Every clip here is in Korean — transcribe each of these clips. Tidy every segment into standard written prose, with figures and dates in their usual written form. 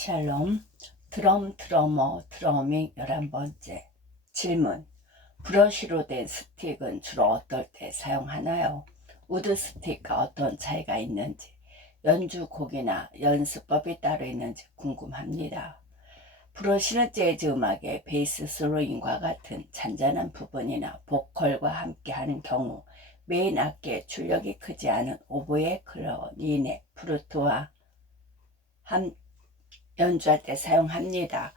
샬롬. 드러머, 드러밍 11번째. 질문. 브러쉬로 된 스틱은 주로 어떨 때 사용하나요? 우드 스틱과 어떤 차이가 있는지, 연주곡이나 연습법이 따로 있는지 궁금합니다. 브러쉬는 재즈 음악의 베이스 솔로인과 같은 잔잔한 부분이나 보컬과 함께하는 경우, 메인 악기의 출력이 크지 않은 오보에 클라리넷, 플루트와 연주할 때 사용합니다.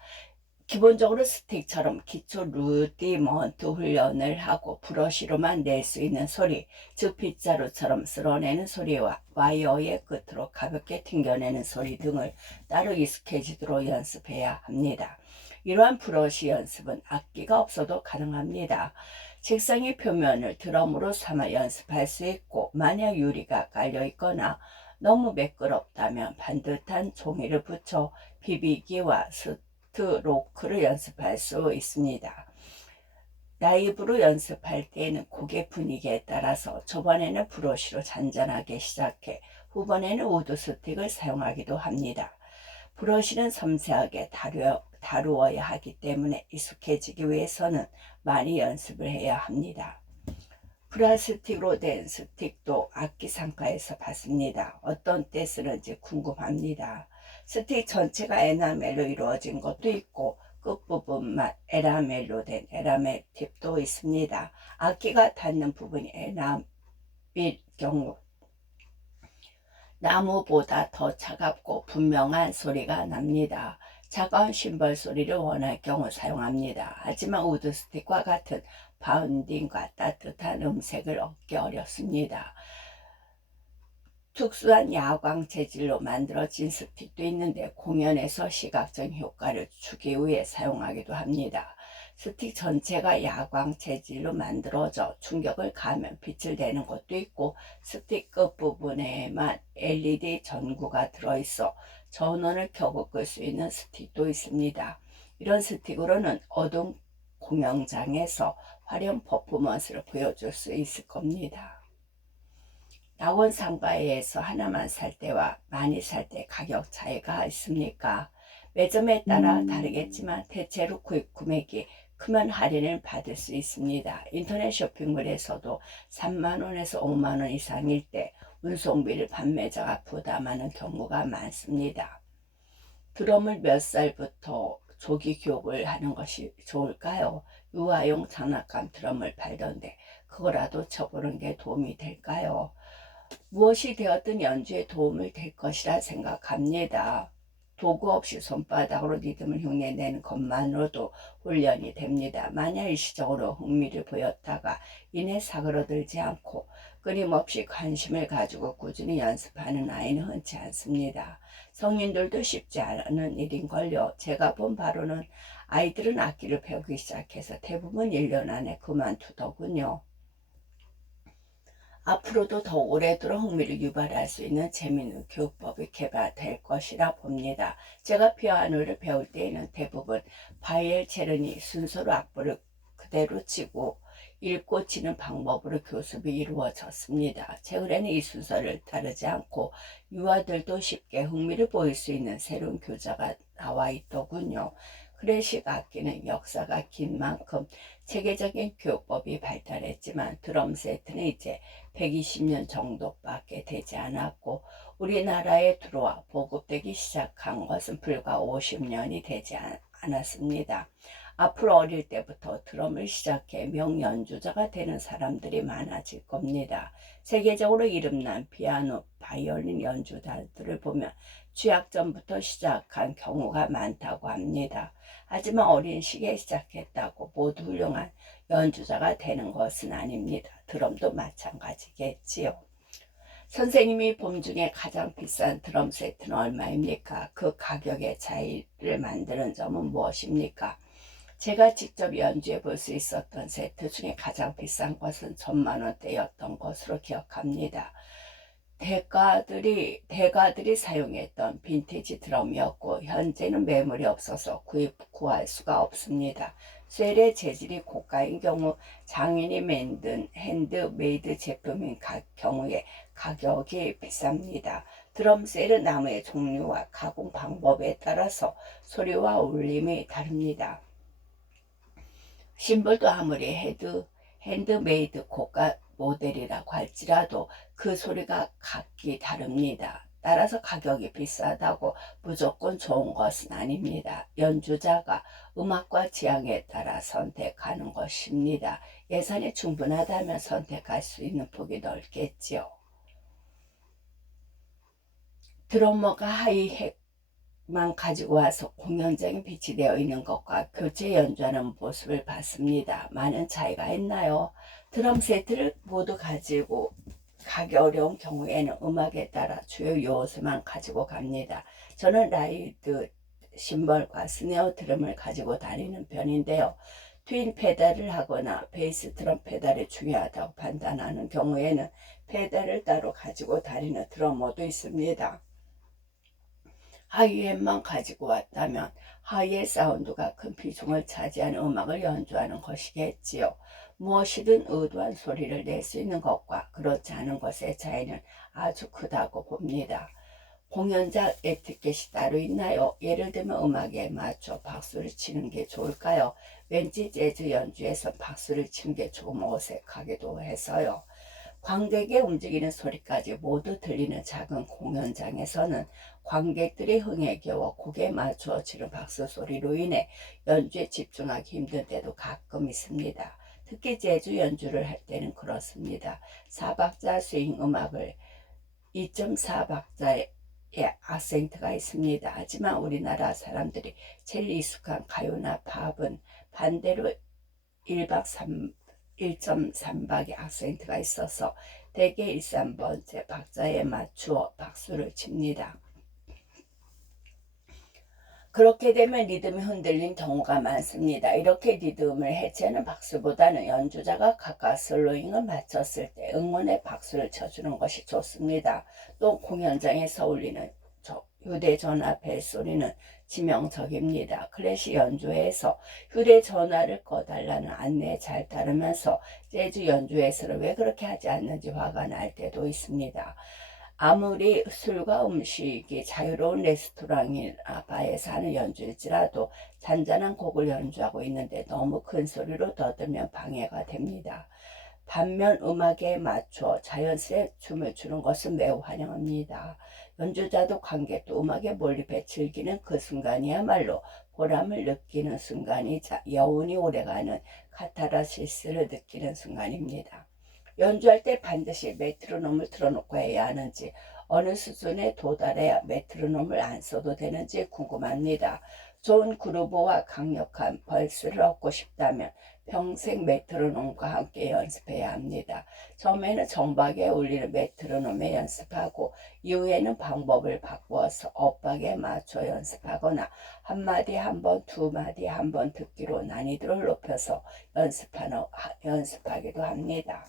기본적으로 스틱처럼 기초 루디먼트 훈련을 하고 브러쉬로만 낼 수 있는 소리, 즉 빗자루처럼 쓸어내는 소리와 와이어의 끝으로 가볍게 튕겨내는 소리 등을 따로 익숙해지도록 연습해야 합니다. 이러한 브러쉬 연습은 악기가 없어도 가능합니다. 책상의 표면을 드럼으로 삼아 연습할 수 있고, 만약 유리가 깔려 있거나 너무 매끄럽다면 반듯한 종이를 붙여 비비기와 스트로크를 연습할 수 있습니다. 라이브로 연습할 때에는 곡의 분위기에 따라서 초반에는 브러쉬로 잔잔하게 시작해 후반에는 우드 스틱을 사용하기도 합니다. 브러쉬는 섬세하게 다루어야 하기 때문에 익숙해지기 위해서는 많이 연습을 해야 합니다. 플라스틱으로 된 스틱도 악기 상가에서 봤습니다. 어떤 때 쓰는지 궁금합니다. 스틱 전체가 에나멜로 이루어진 것도 있고 끝부분만 에나멜로 된 에나멜 팁도 있습니다. 악기가 닿는 부분이 에나멜일 경우 나무보다 더 차갑고 분명한 소리가 납니다. 차가운 심벌 소리를 원할 경우 사용합니다. 하지만 우드 스틱과 같은 바운딩과 따뜻한 음색을 얻기 어렵습니다. 특수한 야광 재질로 만들어진 스틱도 있는데 공연에서 시각적 효과를 주기 위해 사용하기도 합니다. 스틱 전체가 야광 재질로 만들어져 충격을 가하면 빛을 내는 것도 있고, 스틱 끝부분에만 LED 전구가 들어있어 전원을 켜고 끌 수 있는 스틱도 있습니다. 이런 스틱으로는 어두운 공연장에서 화려한 퍼포먼스를 보여줄 수 있을 겁니다. 낙원 상가에서 하나만 살 때와 많이 살 때 가격 차이가 있습니까? 매점에 따라 다르겠지만 대체로 구매액이 크면 할인을 받을 수 있습니다. 인터넷 쇼핑몰에서도 3만원에서 5만원 이상일 때 운송비를 판매자가 부담하는 경우가 많습니다. 드럼을 몇 살부터 조기 교육을 하는 것이 좋을까요? 유아용 장난감 드럼을 팔던데 그거라도 쳐보는 게 도움이 될까요? 무엇이 되었든 연주에 도움을 될 것이라 생각합니다. 도구 없이 손바닥으로 리듬을 흉내내는 것만으로도 훈련이 됩니다. 만약 일시적으로 흥미를 보였다가 이내 사그러들지 않고 끊임없이 관심을 가지고 꾸준히 연습하는 아이는 흔치 않습니다. 성인들도 쉽지 않은 일인걸요. 제가 본 바로는 아이들은 악기를 배우기 시작해서 대부분 1년 안에 그만두더군요. 앞으로도 더 오래도록 흥미를 유발할 수 있는 재미있는 교육법이 개발될 것이라 봅니다. 제가 피아노를 배울 때에는 대부분 바이엘체르니 순서로 악보를 그대로 치고 읽고 치는 방법으로 교습이 이루어졌습니다. 최근에는 이 순서를 따르지 않고 유아들도 쉽게 흥미를 보일 수 있는 새로운 교재가 나와 있더군요. 클래식 악기는 역사가 긴 만큼 체계적인 교육법이 발달했지만 드럼 세트는 이제 120년 정도밖에 되지 않았고, 우리나라에 들어와 보급되기 시작한 것은 불과 50년이 되지 않았습니다. 앞으로 어릴 때부터 드럼을 시작해 명연주자가 되는 사람들이 많아질 겁니다. 세계적으로 이름난 피아노, 바이올린 연주자들을 보면 취약전부터 시작한 경우가 많다고 합니다. 하지만 어린 시기에 시작했다고 모두 훌륭한 연주자가 되는 것은 아닙니다. 드럼도 마찬가지겠지요. 선생님이 봄 중에 가장 비싼 드럼 세트는 얼마입니까? 그 가격의 차이를 만드는 점은 무엇입니까? 제가 직접 연주해 볼 수 있었던 세트 중에 가장 비싼 것은 10,000원대였던 것으로 기억합니다. 대가들이 사용했던 빈티지 드럼이었고, 현재는 매물이 없어서 구할 수가 없습니다. 쇠의 재질이 고가인 경우 장인이 만든 핸드메이드 제품인 경우에 가격이 비쌉니다. 드럼셀은 나무의 종류와 가공 방법에 따라서 소리와 울림이 다릅니다. 심볼도 아무리 핸드메이드 고가 모델이라고 할지라도 그 소리가 각기 다릅니다. 따라서 가격이 비싸다고 무조건 좋은 것은 아닙니다. 연주자가 음악과 취향에 따라 선택하는 것입니다. 예산이 충분하다면 선택할 수 있는 폭이 넓겠지요. 드러머가 하이햇만 가지고 와서 공연장에 비치되어 있는 것과 교체 연주하는 모습을 봤습니다. 많은 차이가 있나요? 드럼 세트를 모두 가지고 가기 어려운 경우에는 음악에 따라 주요 요소만 가지고 갑니다. 저는 라이드 심벌과 스네어 드럼을 가지고 다니는 편인데요. 트윈 페달을 하거나 베이스 드럼 페달이 중요하다고 판단하는 경우에는 페달을 따로 가지고 다니는 드러머도 있습니다. 하이햇만 가지고 왔다면 하이햇 사운드가 큰 비중을 차지하는 음악을 연주하는 것이겠지요. 무엇이든 의도한 소리를 낼 수 있는 것과 그렇지 않은 것의 차이는 아주 크다고 봅니다. 공연장 에티켓이 따로 있나요? 예를 들면 음악에 맞춰 박수를 치는 게 좋을까요? 왠지 재즈 연주에서 박수를 치는 게 조금 어색하기도 해서요. 관객의 움직이는 소리까지 모두 들리는 작은 공연장에서는 관객들이 흥에 겨워 곡에 맞추어 치는 박수 소리로 인해 연주에 집중하기 힘든 때도 가끔 있습니다. 특히 재즈 연주를 할 때는 그렇습니다. 4박자 스윙 음악을 2.4박자의 악센트가 있습니다. 하지만 우리나라 사람들이 제일 익숙한 가요나 팝은 반대로 1.3박의 악센트가 있어서 대개 1, 3번째 박자에 맞추어 박수를 칩니다. 그렇게 되면 리듬이 흔들린 경우가 많습니다. 이렇게 리듬을 해체하는 박수보다는 연주자가 각각 슬로잉을 맞췄을 때 응원의 박수를 쳐주는 것이 좋습니다. 또 공연장에서 울리는 휴대전화 벨소리는 치명적입니다. 클래식 연주회에서 휴대전화를 꺼달라는 안내에 잘 따르면서 재즈 연주회에서는 왜 그렇게 하지 않는지 화가 날 때도 있습니다. 아무리 술과 음식이 자유로운 레스토랑이나 바에서 하는 연주일지라도 잔잔한 곡을 연주하고 있는데 너무 큰 소리로 떠들면 방해가 됩니다. 반면 음악에 맞춰 자연스레 춤을 추는 것은 매우 환영합니다. 연주자도 관객도 음악에 몰입해 즐기는 그 순간이야말로 보람을 느끼는 순간이자 여운이 오래가는 카타르시스를 느끼는 순간입니다. 연주할 때 반드시 메트로놈을 틀어놓고 해야 하는지, 어느 수준에 도달해야 메트로놈을 안 써도 되는지 궁금합니다. 좋은 그루브와 강력한 펄스를 얻고 싶다면 평생 메트로놈과 함께 연습해야 합니다. 처음에는 정박에 울리는 메트로놈에 연습하고 이후에는 방법을 바꾸어서 엇박에 맞춰 연습하거나 한 마디 한 번, 두 마디 한 번 듣기로 난이도를 높여서 연습하기도 합니다.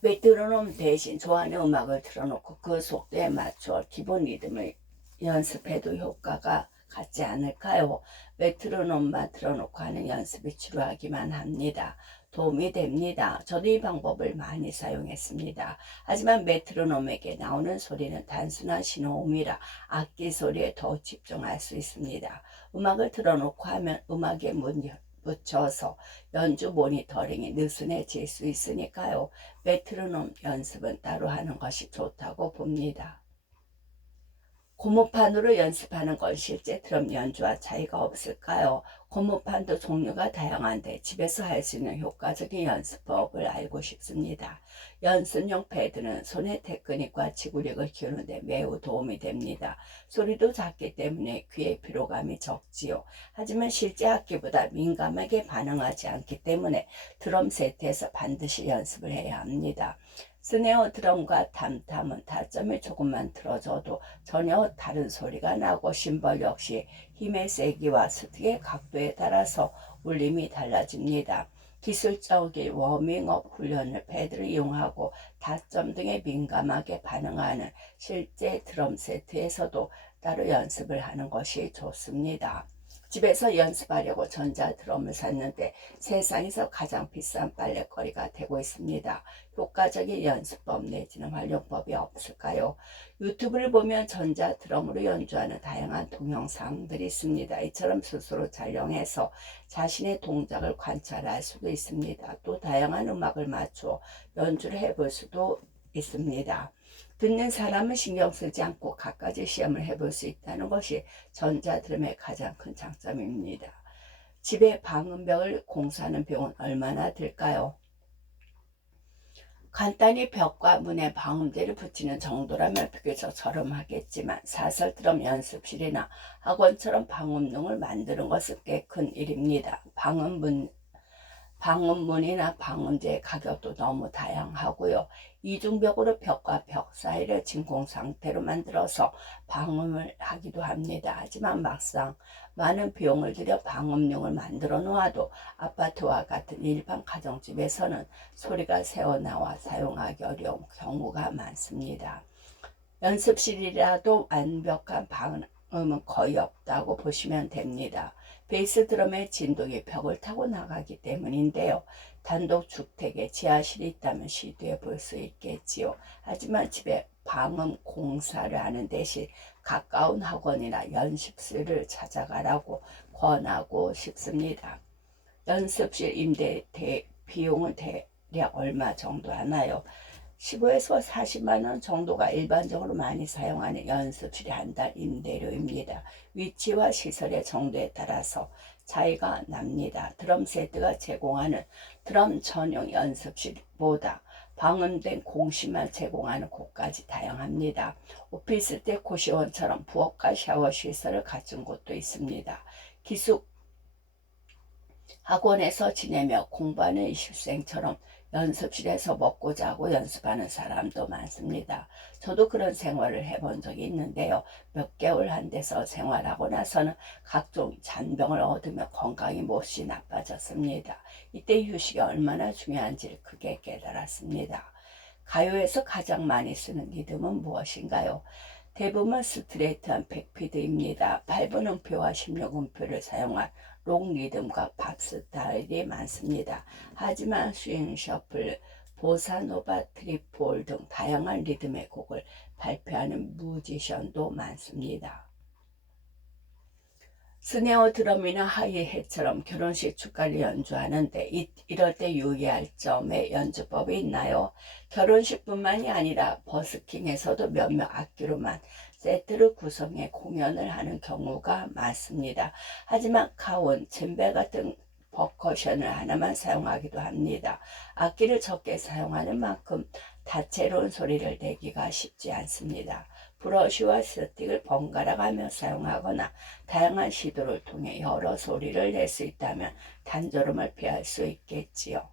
메트로놈 대신 좋아하는 음악을 틀어놓고 그 속도에 맞춰 기본 리듬을 연습해도 효과가 같지 않을까요? 메트로놈만 틀어놓고 하는 연습이 지루하기만 합니다. 도움이 됩니다. 저도 이 방법을 많이 사용했습니다. 하지만 메트로놈에게 나오는 소리는 단순한 신호음이라 악기 소리에 더 집중할 수 있습니다. 음악을 틀어놓고 하면 음악에 붙여서 연주 모니터링이 느슨해질 수 있으니까요. 메트로놈 연습은 따로 하는 것이 좋다고 봅니다. 고무판으로 연습하는 건 실제 드럼 연주와 차이가 없을까요? 고무판도 종류가 다양한데 집에서 할 수 있는 효과적인 연습법을 알고 싶습니다. 연습용 패드는 손의 테크닉과 지구력을 키우는데 매우 도움이 됩니다. 소리도 작기 때문에 귀의 피로감이 적지요. 하지만 실제 악기보다 민감하게 반응하지 않기 때문에 드럼 세트에서 반드시 연습을 해야 합니다. 스네어 드럼과 탐탐은 타점을 조금만 틀어줘도 전혀 다른 소리가 나고 심벌 역시 힘의 세기와 스틱의 각도에 따라서 울림이 달라집니다. 기술적인 워밍업 훈련을 패드를 이용하고 타점 등에 민감하게 반응하는 실제 드럼 세트에서도 따로 연습을 하는 것이 좋습니다. 집에서 연습하려고 전자드럼을 샀는데 세상에서 가장 비싼 빨래거리가 되고 있습니다. 효과적인 연습법 내지는 활용법이 없을까요? 유튜브를 보면 전자드럼으로 연주하는 다양한 동영상들이 있습니다. 이처럼 스스로 촬영해서 자신의 동작을 관찰할 수도 있습니다. 또 다양한 음악을 맞춰 연주를 해볼 수도 있습니다. 듣는 사람은 신경 쓰지 않고 갖가지 시험을 해볼 수 있다는 것이 전자드럼의 가장 큰 장점입니다. 집에 방음벽을 공사하는 비용은 얼마나 들까요? 간단히 벽과 문에 방음제를 붙이는 정도라면 비교적 저렴하겠지만 사설 드럼 연습실이나 학원처럼 방음등을 만드는 것은 꽤 큰 일입니다. 방음문이나 방음제 가격도 너무 다양하고요. 이중벽으로 벽과 벽 사이를 진공 상태로 만들어서 방음을 하기도 합니다. 하지만 막상 많은 비용을 들여 방음용을 만들어 놓아도 아파트와 같은 일반 가정집에서는 소리가 새어나와 사용하기 어려운 경우가 많습니다. 연습실이라도 완벽한 방음은 거의 없다고 보시면 됩니다. 베이스 드럼의 진동이 벽을 타고 나가기 때문인데요. 단독 주택에 지하실이 있다면 시도해 볼 수 있겠지요. 하지만 집에 방음 공사를 하는 대신 가까운 학원이나 연습실을 찾아가라고 권하고 싶습니다. 연습실 임대 비용은 대략 얼마 정도 하나요? 15에서 40만 원 정도가 일반적으로 많이 사용하는 연습실의 한 달 임대료입니다. 위치와 시설의 정도에 따라서 차이가 납니다. 드럼 세트가 제공하는 드럼 전용 연습실보다 방음된 공실만 제공하는 곳까지 다양합니다. 오피스텔 고시원처럼 부엌과 샤워 시설을 갖춘 곳도 있습니다. 기숙 학원에서 지내며 공부하는 이슈생처럼 연습실에서 먹고 자고 연습하는 사람도 많습니다. 저도 그런 생활을 해본 적이 있는데요. 몇 개월 한 데서 생활하고 나서는 각종 잔병을 얻으며 건강이 몹시 나빠졌습니다. 이때 휴식이 얼마나 중요한지를 크게 깨달았습니다. 가요에서 가장 많이 쓰는 리듬은 무엇인가요? 대부분 스트레이트한 백피드입니다. 8분 음표와 16음표를 사용한 롱 리듬과 팝 스타일이 많습니다. 하지만 스윙 셔플, 보사노바, 트리폴 등 다양한 리듬의 곡을 발표하는 뮤지션도 많습니다. 스네어 드럼이나 하이햇처럼 결혼식 축가를 연주하는데 이럴 때 유의할 점의 연주법이 있나요? 결혼식뿐만이 아니라 버스킹에서도 몇몇 악기로만 세트를 구성해 공연을 하는 경우가 많습니다. 하지만 카운, 젬베 같은 퍼커션을 하나만 사용하기도 합니다. 악기를 적게 사용하는 만큼 다채로운 소리를 내기가 쉽지 않습니다. 브러쉬와 스틱을 번갈아 가며 사용하거나 다양한 시도를 통해 여러 소리를 낼 수 있다면 단조름을 피할 수 있겠지요.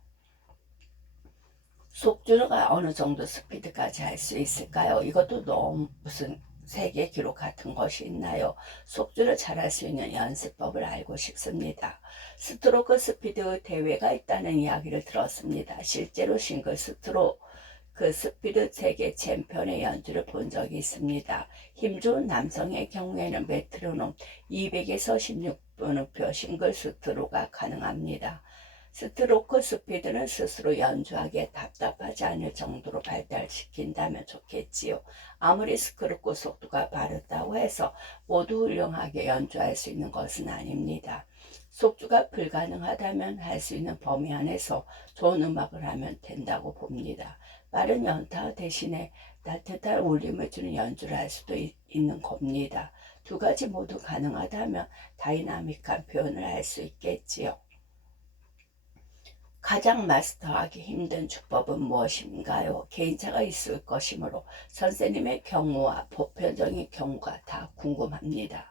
속주가 어느 정도 스피드까지 할 수 있을까요? 이것도 너무 무슨 세계 기록 같은 것이 있나요? 속주를 잘할 수 있는 연습법을 알고 싶습니다. 스트로크 스피드 대회가 있다는 이야기를 들었습니다. 실제로 싱글 스트로크 스피드 세계 챔피언의 연주를 본 적이 있습니다. 힘 좋은 남성의 경우에는 메트로놈 200에서 16분음표 싱글 스트로크가 가능합니다. 스트로크 스피드는 스스로 연주하기에 답답하지 않을 정도로 발달시킨다면 좋겠지요. 아무리 스크루크 속도가 바르다고 해서 모두 훌륭하게 연주할 수 있는 것은 아닙니다. 속주가 불가능하다면 할 수 있는 범위 안에서 좋은 음악을 하면 된다고 봅니다. 빠른 연타 대신에 따뜻한 울림을 주는 연주를 할 수도 있는 겁니다. 두 가지 모두 가능하다면 다이나믹한 표현을 할 수 있겠지요. 가장 마스터하기 힘든 주법은 무엇인가요? 개인차가 있을 것이므로 선생님의 경우와 보편적인 경우가 다 궁금합니다.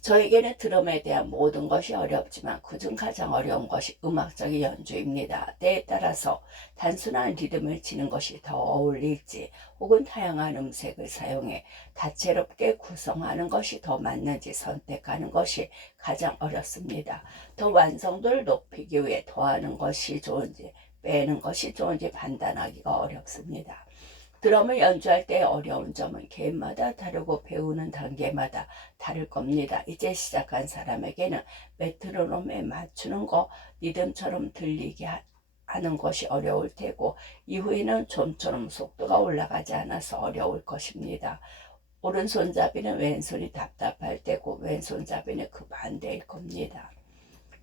저에게는 드럼에 대한 모든 것이 어렵지만 그중 가장 어려운 것이 음악적인 연주입니다. 때에 따라서 단순한 리듬을 치는 것이 더 어울릴지 혹은 다양한 음색을 사용해 다채롭게 구성하는 것이 더 맞는지 선택하는 것이 가장 어렵습니다. 더 완성도를 높이기 위해 더하는 것이 좋은지 빼는 것이 좋은지 판단하기가 어렵습니다. 드럼을 연주할 때 어려운 점은 개인마다 다르고 배우는 단계마다 다를 겁니다. 이제 시작한 사람에게는 메트로놈에 맞추는 거 리듬처럼 들리게 하는 것이 어려울 테고, 이후에는 좀처럼 속도가 올라가지 않아서 어려울 것입니다. 오른손잡이는 왼손이 답답할 때고, 왼손잡이는 그 반대일 겁니다.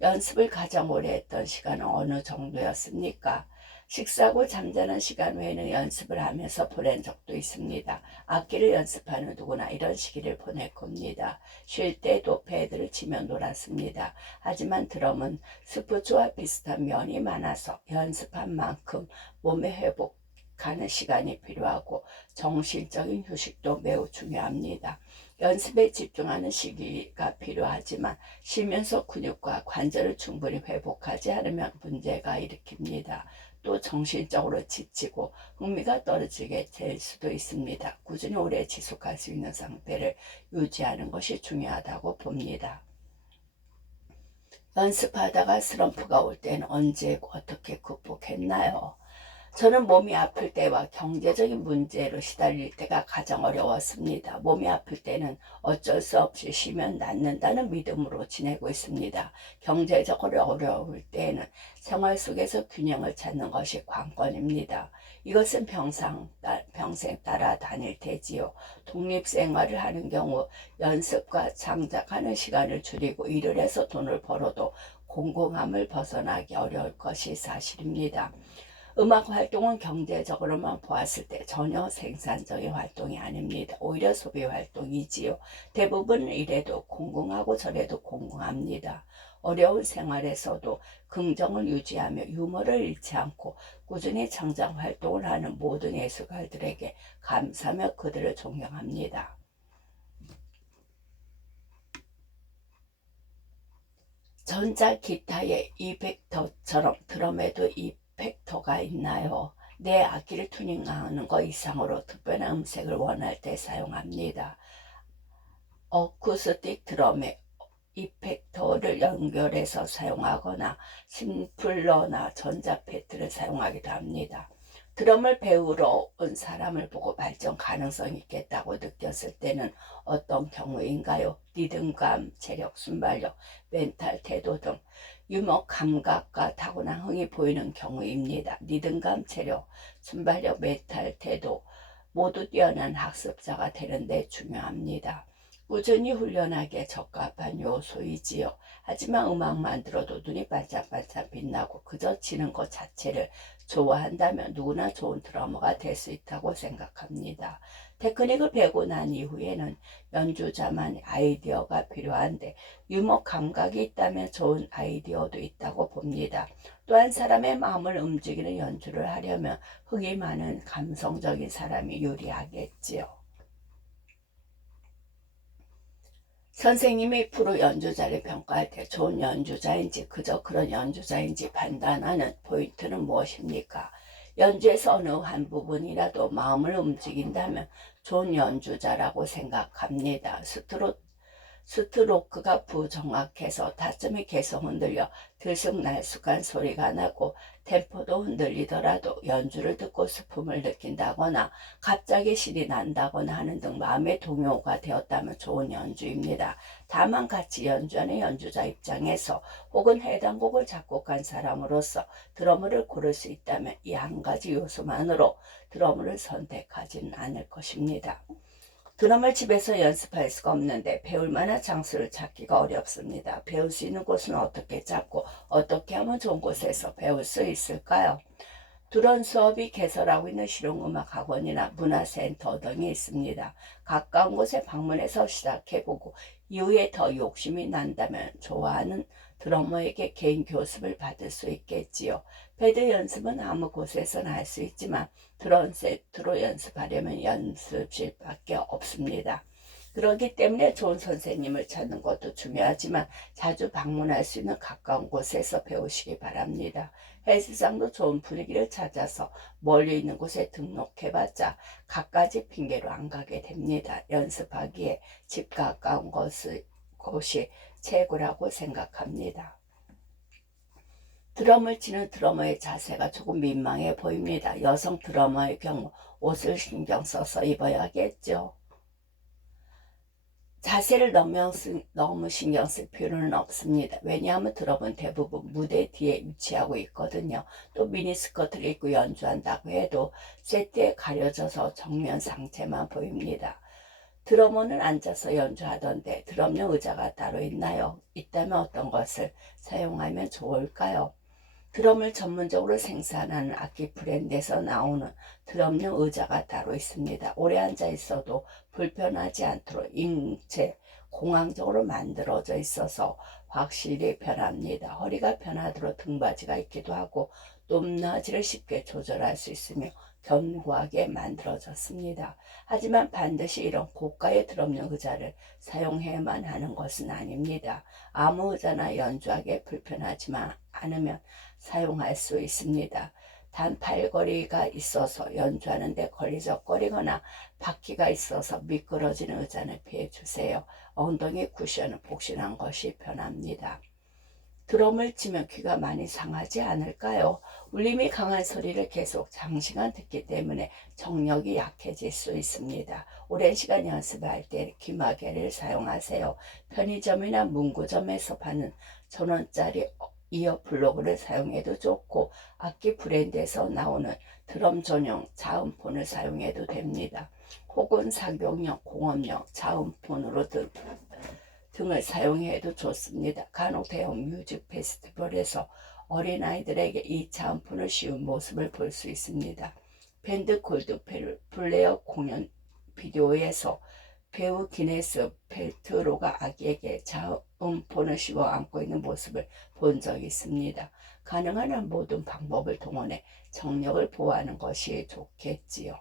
연습을 가장 오래 했던 시간은 어느 정도였습니까? 식사하고 잠자는 시간 외에는 연습을 하면서 보낸 적도 있습니다. 악기를 연습하는 누구나 이런 시기를 보낼 겁니다. 쉴 때도 패드를 치며 놀았습니다. 하지만 드럼은 스포츠와 비슷한 면이 많아서 연습한 만큼 몸의 회복하는 시간이 필요하고 정신적인 휴식도 매우 중요합니다. 연습에 집중하는 시기가 필요하지만 쉬면서 근육과 관절을 충분히 회복하지 않으면 문제가 일으킵니다. 또 정신적으로 지치고 흥미가 떨어지게 될 수도 있습니다. 꾸준히 오래 지속할 수 있는 상태를 유지하는 것이 중요하다고 봅니다. 연습하다가 슬럼프가 올 때는 언제 어떻게 극복했나요? 저는 몸이 아플 때와 경제적인 문제로 시달릴 때가 가장 어려웠습니다. 몸이 아플 때는 어쩔 수 없이 쉬면 낫는다는 믿음으로 지내고 있습니다. 경제적으로 어려울 때에는 생활 속에서 균형을 찾는 것이 관건입니다. 이것은 평생 따라다닐 테지요. 독립생활을 하는 경우 연습과 창작하는 시간을 줄이고 일을 해서 돈을 벌어도 공공함을 벗어나기 어려울 것이 사실입니다. 음악 활동은 경제적으로만 보았을 때 전혀 생산적인 활동이 아닙니다. 오히려 소비 활동이지요. 대부분 이래도 공공하고 저래도 공공합니다. 어려운 생활에서도 긍정을 유지하며 유머를 잃지 않고 꾸준히 창작 활동을 하는 모든 예술가들에게 감사하며 그들을 존경합니다. 전자 기타의 이펙터처럼 드럼에도 이펙터가 있나요? 내 악기를 튜닝하는 것 이상으로 특별한 음색을 원할 때 사용합니다. 어쿠스틱 드럼에 이펙터를 연결해서 사용하거나 심플러나 전자패드를 사용하기도 합니다. 드럼을 배우러 온 사람을 보고 발전 가능성이 있겠다고 느꼈을 때는 어떤 경우인가요? 리듬감, 체력, 순발력, 멘탈, 태도 등 유머 감각과 타고난 흥이 보이는 경우입니다. 리듬감, 체력, 순발력, 멘탈, 태도 모두 뛰어난 학습자가 되는 데 중요합니다. 꾸준히 훈련하기에 적합한 요소이지요. 하지만 음악만 들어도 눈이 반짝반짝 빛나고 그저 치는 것 자체를 좋아한다면 누구나 좋은 드러머가 될 수 있다고 생각합니다. 테크닉을 배우고 난 이후에는 연주자만의 아이디어가 필요한데 유머 감각이 있다면 좋은 아이디어도 있다고 봅니다. 또한 사람의 마음을 움직이는 연주를 하려면 흥이 많은 감성적인 사람이 유리하겠지요. 선생님이 프로 연주자를 평가할 때 좋은 연주자인지 그저 그런 연주자인지 판단하는 포인트는 무엇입니까? 연주에서 어느 한 부분이라도 마음을 움직인다면 좋은 연주자라고 생각합니다. 스트로크가 부정확해서 타점이 계속 흔들려 들쑥날쑥한 소리가 나고 템포도 흔들리더라도 연주를 듣고 슬픔을 느낀다거나 갑자기 신이 난다거나 하는 등 마음의 동요가 되었다면 좋은 연주입니다. 다만 같이 연주하는 연주자 입장에서 혹은 해당 곡을 작곡한 사람으로서 드러머를 고를 수 있다면 이 한 가지 요소만으로 드러머를 선택하지는 않을 것입니다. 드럼을 집에서 연습할 수가 없는데 배울 만한 장소를 찾기가 어렵습니다. 배울 수 있는 곳은 어떻게 찾고 어떻게 하면 좋은 곳에서 배울 수 있을까요? 드럼 수업이 개설하고 있는 실용음악학원이나 문화센터 등이 있습니다. 가까운 곳에 방문해서 시작해보고 이후에 더 욕심이 난다면 좋아하는 드러머에게 개인 교습을 받을 수 있겠지요. 패드 연습은 아무 곳에서나 할 수 있지만 드럼 세트로 연습하려면 연습실밖에 없습니다. 그렇기 때문에 좋은 선생님을 찾는 것도 중요하지만 자주 방문할 수 있는 가까운 곳에서 배우시기 바랍니다. 헬스장도 좋은 분위기를 찾아서 멀리 있는 곳에 등록해봤자 갖가지 핑계로 안 가게 됩니다. 연습하기에 집 가까운 곳이 최고라고 생각합니다. 드럼을 치는 드러머의 자세가 조금 민망해 보입니다. 여성 드러머의 경우 옷을 신경 써서 입어야겠죠. 자세를 너무 신경 쓸 필요는 없습니다. 왜냐하면 드럼은 대부분 무대 뒤에 위치하고 있거든요. 또 미니스커트를 입고 연주한다고 해도 세트에 가려져서 정면 상체만 보입니다. 드러머는 앉아서 연주하던데 드럼용 의자가 따로 있나요? 있다면 어떤 것을 사용하면 좋을까요? 드럼을 전문적으로 생산하는 악기 브랜드에서 나오는 드럼용 의자가 따로 있습니다. 오래 앉아 있어도 불편하지 않도록 인체 공항적으로 만들어져 있어서 확실히 편합니다. 허리가 편하도록 등받이가 있기도 하고 높낮이를 쉽게 조절할 수 있으며 견고하게 만들어졌습니다. 하지만 반드시 이런 고가의 드럼용 의자를 사용해야만 하는 것은 아닙니다. 아무 의자나 연주하기에 불편하지만 않으면 사용할 수 있습니다. 단 팔걸이가 있어서 연주하는데 걸리적거리거나 바퀴가 있어서 미끄러지는 의자는 피해주세요. 엉덩이 쿠션은 복신한 것이 편합니다. 드럼을 치면 귀가 많이 상하지 않을까요? 울림이 강한 소리를 계속 장시간 듣기 때문에 정력이 약해질 수 있습니다. 오랜 시간 연습할 때 귀마개를 사용하세요. 편의점이나 문구점에서 파는 1,000원짜리 이어플러그를 사용해도 좋고 악기 브랜드에서 나오는 드럼 전용 자음폰을 사용해도 됩니다. 혹은 상용용, 공업용 자음폰으로 등을 사용해도 좋습니다. 간혹 대형 뮤직 페스티벌에서 어린아이들에게 이 자음폰을 씌운 모습을 볼 수 있습니다. 밴드 콜드플레어 공연 비디오에서 배우 기네스 펠트로가 아기에게 자음폰을 씌워 안고 있는 모습을 본 적이 있습니다. 가능한 한 모든 방법을 동원해 정력을 보호하는 것이 좋겠지요.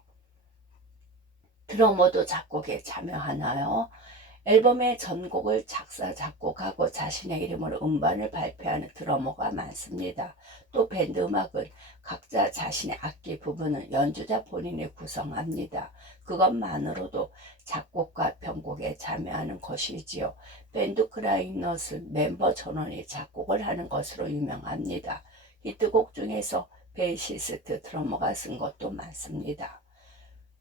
드러머도 작곡에 참여하나요? 앨범의 전곡을 작사, 작곡하고 자신의 이름으로 음반을 발표하는 드러머가 많습니다. 또 밴드 음악은 각자 자신의 악기 부분을 연주자 본인이 구성합니다. 그것만으로도 작곡과 편곡에 참여하는 것이지요. 밴드 크라잉넛은 멤버 전원이 작곡을 하는 것으로 유명합니다. 히트곡 중에서 베이시스트 드러머가 쓴 것도 많습니다.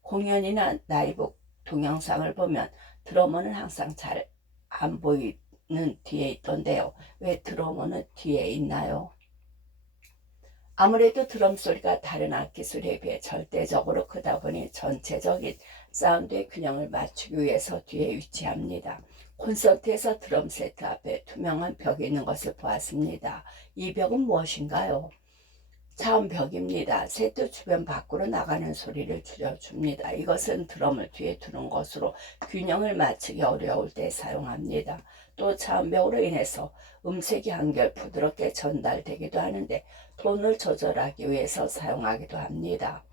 공연이나 라이브 동영상을 보면 드러머는 항상 잘 안 보이는 뒤에 있던데요. 왜 드러머는 뒤에 있나요? 아무래도 드럼 소리가 다른 악기 소리에 비해 절대적으로 크다 보니 전체적인 사운드의 균형을 맞추기 위해서 뒤에 위치합니다. 콘서트에서 드럼 세트 앞에 투명한 벽이 있는 것을 보았습니다. 이 벽은 무엇인가요? 차음벽입니다. 세트 주변 밖으로 나가는 소리를 줄여줍니다. 이것은 드럼을 뒤에 두는 것으로 균형을 맞추기 어려울 때 사용합니다. 또 차음벽으로 인해서 음색이 한결 부드럽게 전달되기도 하는데 톤을 조절하기 위해서 사용하기도 합니다.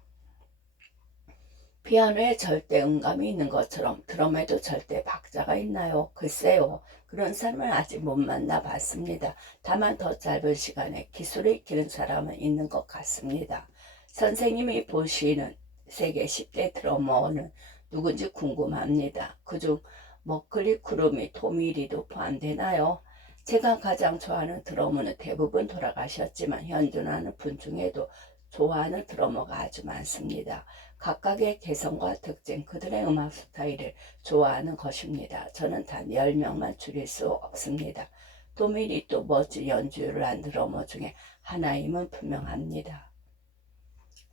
피아노에 절대 음감이 있는 것처럼 드럼에도 절대 박자가 있나요? 글쎄요. 그런 사람은 아직 못 만나봤습니다. 다만 더 짧은 시간에 기술을 익히는 사람은 있는 것 같습니다. 선생님이 보시는 세계 10대 드러머는 누군지 궁금합니다. 그중 머클리 크루미, 토미 리도 포함되나요? 제가 가장 좋아하는 드러머는 대부분 돌아가셨지만 현존하는 분 중에도 좋아하는 드러머가 아주 많습니다. 각각의 개성과 특징, 그들의 음악 스타일을 좋아하는 것입니다. 저는 단 10명만 줄일 수 없습니다. 토미리 또 멋진 연주를 한 드러머 중에 하나임은 분명합니다.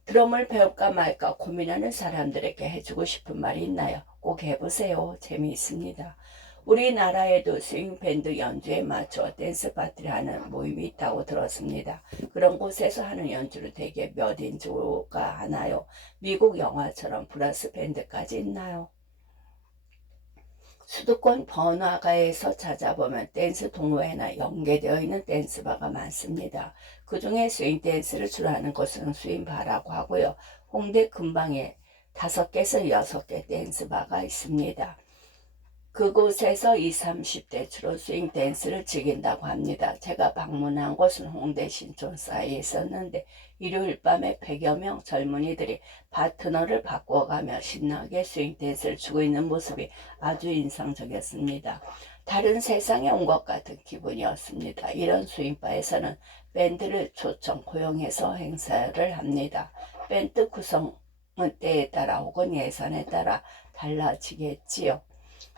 드럼을 배울까 말까 고민하는 사람들에게 해주고 싶은 말이 있나요? 꼭 해보세요. 재미있습니다. 우리나라에도 스윙밴드 연주에 맞춰 댄스 파티를 하는 모임이 있다고 들었습니다. 그런 곳에서 하는 연주를 대개 몇 인조가 하나요? 미국 영화처럼 브라스 밴드까지 있나요? 수도권 번화가에서 찾아보면 댄스 동호회나 연계되어 있는 댄스바가 많습니다. 그 중에 스윙 댄스를 주로 하는 곳은 스윙바라고 하고요. 홍대 근방에 5개에서 6개 댄스바가 있습니다. 그곳에서 20, 30대 주로 스윙 댄스를 즐긴다고 합니다. 제가 방문한 곳은 홍대 신촌사에 있었는데 일요일 밤에 100여 명 젊은이들이 파트너를 바꿔가며 신나게 스윙 댄스를 추고 있는 모습이 아주 인상적이었습니다. 다른 세상에 온 것 같은 기분이었습니다. 이런 스윙바에서는 밴드를 초청 고용해서 행사를 합니다. 밴드 구성은 때에 따라 혹은 예산에 따라 달라지겠지요.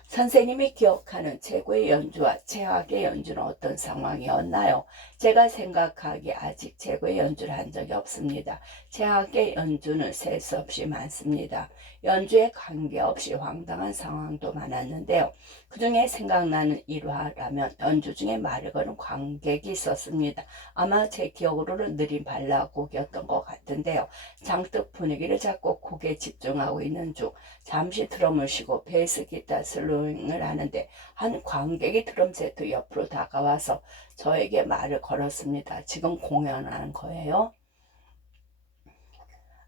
선생님이 기억하는 최고의 연주와 최악의 연주는 어떤 상황이었나요? 제가 생각하기에 아직 최고의 연주를 한 적이 없습니다. 최악의 연주는 셀 수 없이 많습니다. 연주에 관계없이 황당한 상황도 많았는데요. 그중에 생각나는 일화라면 연주 중에 말을 거는 관객이 있었습니다. 아마 제 기억으로는 느린 발라곡이었던 것 같은데요. 장뜻 분위기를 잡고 곡에 집중하고 있는 중 잠시 드럼을 쉬고 베이스 기타 슬로잉을 하는데 한 관객이 드럼 세트 옆으로 다가와서 저에게 말을 걸었습니다. 지금 공연하는 거예요?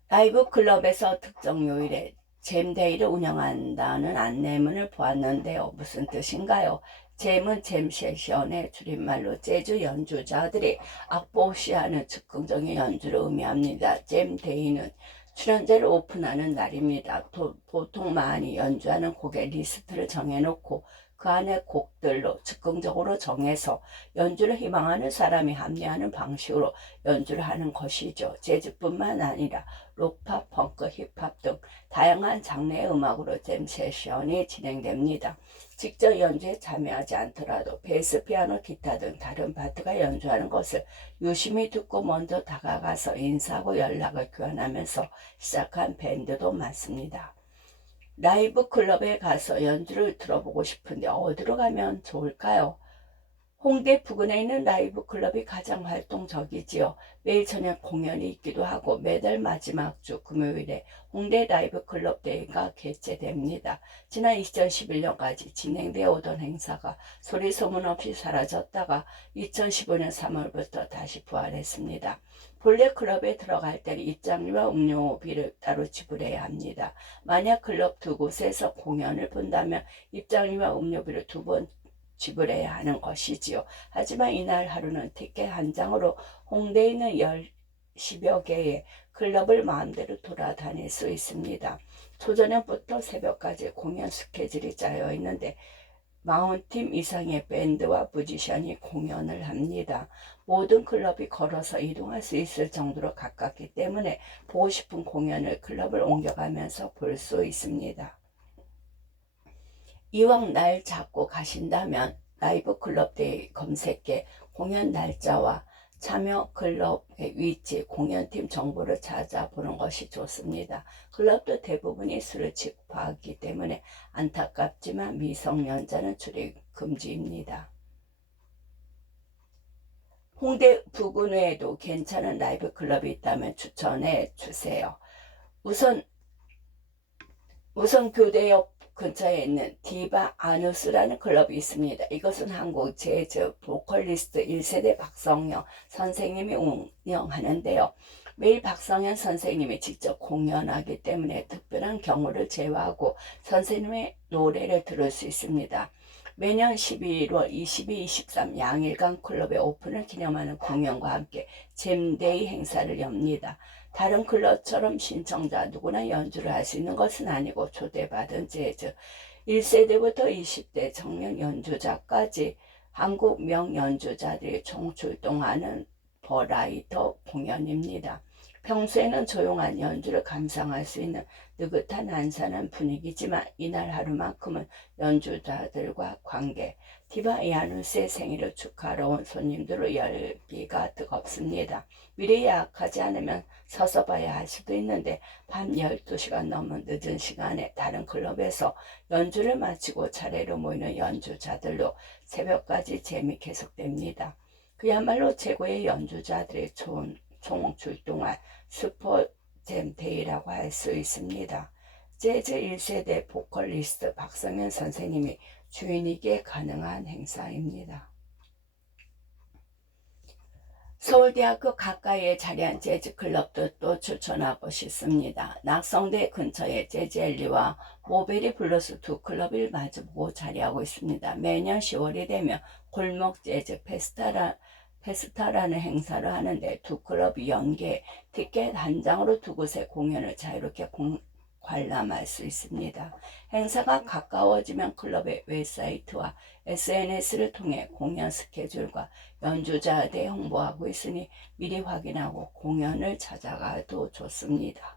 라이브 클럽에서 특정 요일에 잼데이를 운영한다는 안내문을 보았는데요. 무슨 뜻인가요? 잼은 잼 세션의 줄임말로 재즈 연주자들이 악보시하는 즉흥적인 연주를 의미합니다. 잼데이는 출연자를 오픈하는 날입니다. 보통 많이 연주하는 곡의 리스트를 정해놓고 그 안에 곡들로 즉흥적으로 정해서 연주를 희망하는 사람이 합류하는 방식으로 연주를 하는 것이죠. 재즈뿐만 아니라 록팝, 펑크, 힙합 등 다양한 장르의 음악으로 잼 세션이 진행됩니다. 직접 연주에 참여하지 않더라도 베이스, 피아노, 기타 등 다른 파트가 연주하는 것을 유심히 듣고 먼저 다가가서 인사하고 연락을 교환하면서 시작한 밴드도 많습니다. 라이브 클럽에 가서 연주를 들어보고 싶은데 어디로 가면 좋을까요? 홍대 부근에 있는 라이브 클럽이 가장 활동적이지요. 매일 저녁 공연이 있기도 하고 매달 마지막 주 금요일에 홍대 라이브 클럽 데이가 개최됩니다. 지난 2011년까지 진행되어 오던 행사가 소리 소문 없이 사라졌다가 2015년 3월부터 다시 부활했습니다. 본래 클럽에 들어갈 때는 입장료와 음료비를 따로 지불해야 합니다. 만약 클럽 두 곳에서 공연을 본다면 입장료와 음료비를 두 번 지불해야 하는 것이지요. 하지만 이날 하루는 티켓 한 장으로 홍대에 있는 10여 개의 클럽을 마음대로 돌아다닐 수 있습니다. 초저녁부터 새벽까지 공연 스케줄이 짜여 있는데 40팀 이상의 밴드와 뮤지션이 공연을 합니다. 모든 클럽이 걸어서 이동할 수 있을 정도로 가깝기 때문에 보고 싶은 공연을 클럽을 옮겨가면서 볼 수 있습니다. 이왕 날 잡고 가신다면 라이브 클럽 데이 검색해 공연 날짜와 참여 클럽의 위치, 공연팀 정보를 찾아보는 것이 좋습니다. 클럽도 대부분이 술을 취급하기 때문에 안타깝지만 미성년자는 출입 금지입니다. 홍대 부근 외에도 괜찮은 라이브 클럽이 있다면 추천해 주세요. 우선 교대역 근처에 있는 디바 아누스라는 클럽이 있습니다. 이것은 한국 재즈 보컬리스트 1세대 박성현 선생님이 운영하는데요. 매일 박성현 선생님이 직접 공연하기 때문에 특별한 경우를 제외하고 선생님의 노래를 들을 수 있습니다. 매년 11월 22, 23 양일간 클럽의 오픈을 기념하는 공연과 함께 잼데이 행사를 엽니다. 다른 클럽처럼 신청자 누구나 연주를 할 수 있는 것은 아니고 초대받은 재즈 1세대부터 20대 청년 연주자까지 한국 명연주자들이 총출동하는 버라이더 공연입니다. 평소에는 조용한 연주를 감상할 수 있는 느긋한 안산한 분위기지만 이날 하루만큼은 연주자들과 관객, 디바 이아누스의 생일을 축하하러 온 손님들로 열기가 뜨겁습니다. 미리 예약하지 않으면 서서 봐야 할 수도 있는데 밤 12시간 넘은 늦은 시간에 다른 클럽에서 연주를 마치고 차례로 모이는 연주자들로 새벽까지 재미 계속됩니다. 그야말로 최고의 연주자들의 총출동한 슈퍼잼데이라고 할 수 있습니다. 재즈 1세대 보컬리스트 박성현 선생님이 주인이기에 가능한 행사입니다. 서울대학교 가까이에 자리한 재즈클럽도 또 추천하고 싶습니다. 낙성대 근처에 재즈앨리와 모베리 블루스 두 클럽을 마주보고 자리하고 있습니다. 매년 10월이 되면 골목 재즈 페스타라는 행사를 하는데 두 클럽이 연계 티켓 한 장으로 두 곳의 공연을 자유롭게 관람할 수 있습니다. 행사가 가까워지면 클럽의 웹사이트와 SNS를 통해 공연 스케줄과 연주자에 대해 홍보하고 있으니 미리 확인하고 공연을 찾아가도 좋습니다.